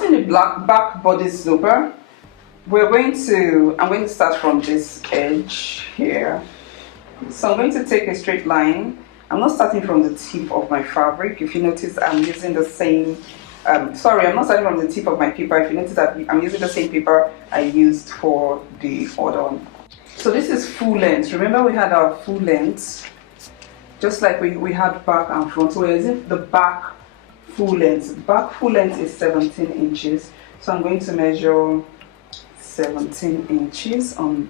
starting the back bodice looper, I'm going to start from this edge here. So I'm going to take a straight line. I'm not starting from the tip of my fabric. If you notice, I'm using the same, I'm not starting from the tip of my paper. If you notice that I'm using the same paper I used for the other one. So this is full length. Remember we had our full length, just like we had back and front. So we're using the back full length. Back full length is 17 inches. So I'm going to measure 17 inches on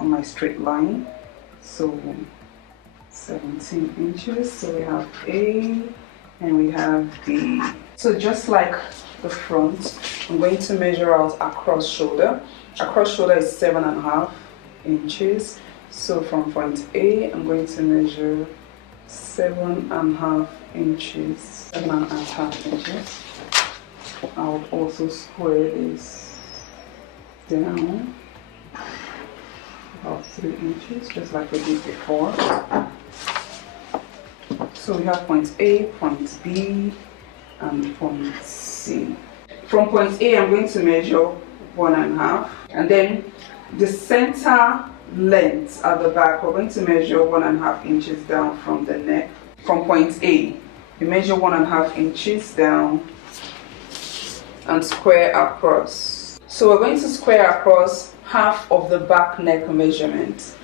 my straight line. So 17 inches. So we have A and we have B. So just like the front, I'm going to measure out across shoulder. Across shoulder is 7.5 inches. So from point A, I'm going to measure 7.5 inches. 7.5 inches. I would also square this down about 3 inches, just like we did before. So we have point A, point B, and point C. From point A, I'm going to measure 1.5, and then the center length at the back, we're going to measure 1.5 inches down from the neck. From point A, you measure 1.5 inches down and square across. So we're going to square across half of the back neck measurement.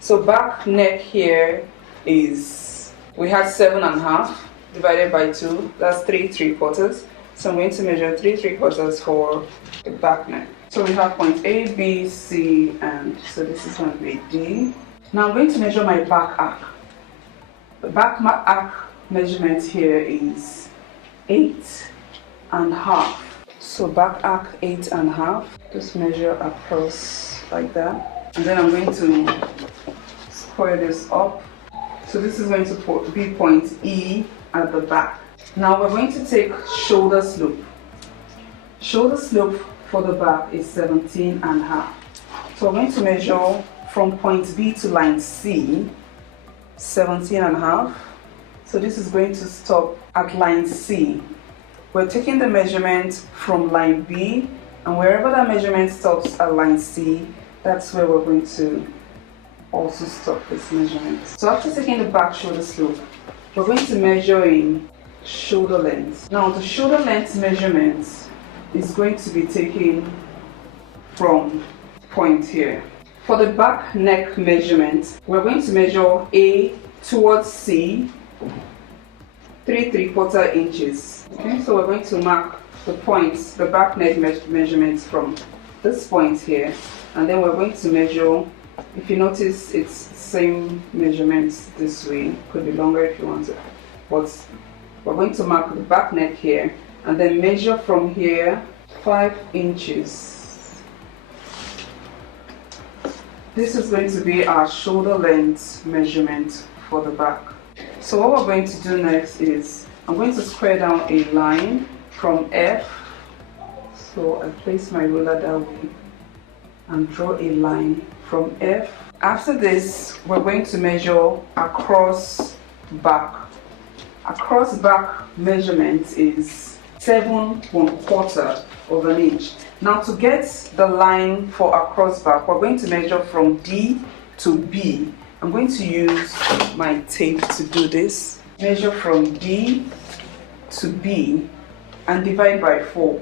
So back neck here is, we had 7.5 divided by 2, that's 3 3/4. So I'm going to measure 3 3/4 for the back neck. So we have point A, B, C, and so this is going to be D. Now I'm going to measure my back arc. The back arc measurement here is 8.5. So back arc 8.5. Just measure across like that, and then I'm going to square this up. So this is going to be point E at the back. Now we're going to take shoulder slope. Shoulder slope for the back is 17.5. So I'm going to measure from point B to line C, 17.5. So this is going to stop at line C. We're taking the measurement from line B, and wherever that measurement stops at line C, that's where we're going to also stop this measurement. So after taking the back shoulder slope, we're going to measure in shoulder length. Now the shoulder length measurement is going to be taken from point here. For the back neck measurement, we're going to measure A towards C, 3 3/4 inches. Okay, so we're going to mark the points, the back neck measurements from this point here, and then we're going to measure. If you notice, it's same measurements this way. Could be longer if you want it, but we're going to mark the back neck here, and then measure from here 5 inches. This is going to be our shoulder length measurement for the back. So what we're going to do next is, I'm going to square down a line from F. So I place my ruler that way and draw a line from F. After this, we're going to measure across back. Across back measurement is 7 1/4 of an inch. Now to get the line for across back, we're going to measure from D to B. I'm going to use my tape to do this. Measure from D to B and divide by 4.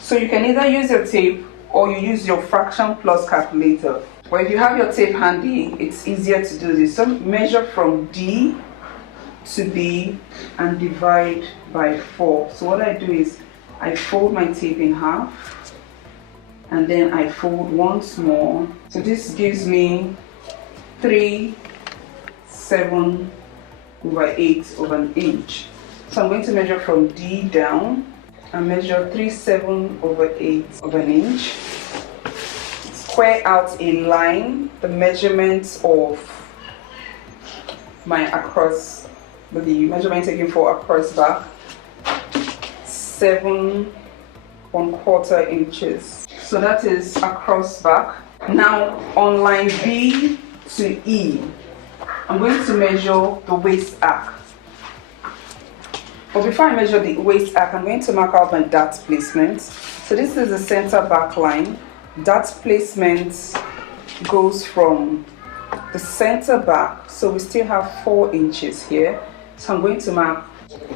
So you can either use your tape or you use your fraction plus calculator. But if you have your tape handy, it's easier to do this. So measure from D to B and divide by 4. So what I do is I fold my tape in half and then I fold once more. So this gives me 3/7/8 of an inch. So I'm going to measure from D down and measure 3/7/8 of an inch. Square out a line, the measurement of my across, the measurement taken for across back, 7 1/4 inches. So that is across back. Now on line B to E, I'm going to measure the waist arc. But before I measure the waist arc, I'm going to mark out my dart placement. So this is the center back line. Dart placement goes from the center back, so we still have 4 inches here. So I'm going to mark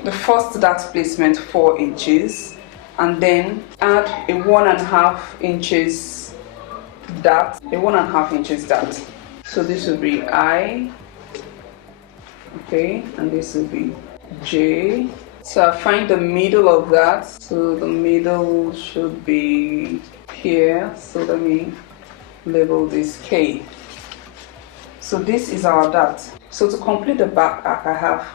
the first dart placement 4 inches, and then add a 1.5 inches dart, a 1.5 inches dart. So this will be I, okay, and this will be J. So I find the middle of that. So the middle should be here. So let me label this K. So this is our dart. So to complete the back arc, I have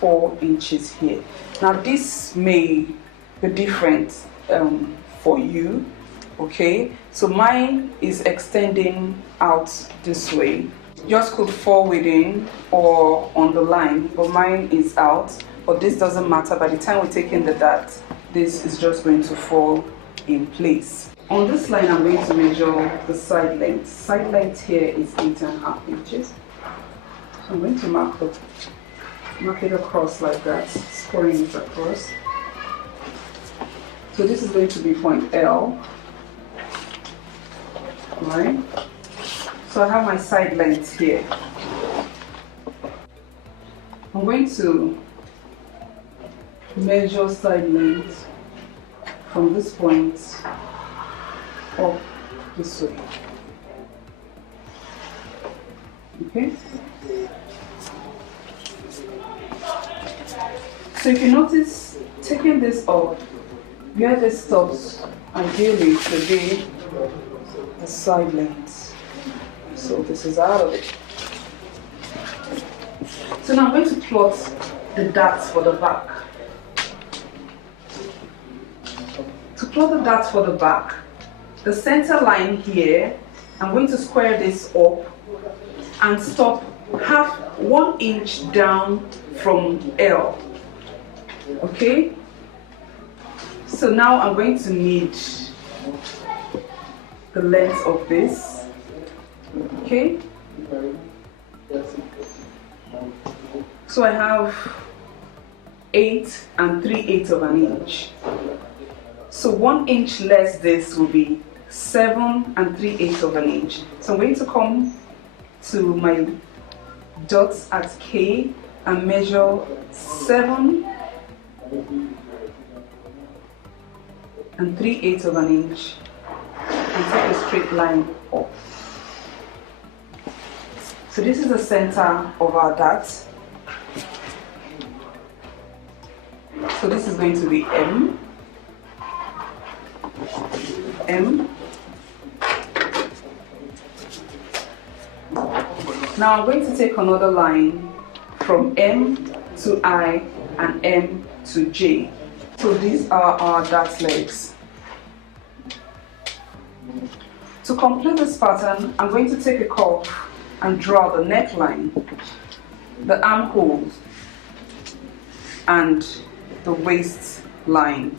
4 inches here. Now this may be different for you, okay? So mine is extending out this way. Yours could fall within or on the line, but mine is out. But this doesn't matter. By the time we take in the dart, this is just going to fall in place. On this line, I'm going to measure the side length. Side length here is 8.5 inches. So I'm going to mark it across like that, scoring it across. So this is going to be point L, right? So I have my side length here. I'm going to measure side length from this point up this way. Okay? So if you notice, taking this off, where this stops, ideally should be the side length. So this is out of it. So now I'm going to plot the darts for the back. To plot the darts for the back, the center line here, I'm going to square this up and stop half 1 inch down from L. Okay? So now I'm going to need the length of this. Okay? So I have 8 3/8 of an inch. So 1 inch less this will be 7 3/8 of an inch. So I'm going to come to my dots at K and measure 7 3/8 of an inch and take a straight line up. So this is the center of our dart. So this is going to be M. Now I'm going to take another line from M to I and M to J. So these are our dart legs. To complete this pattern, I'm going to take a curve and draw the neckline, the armhole, and the waist line.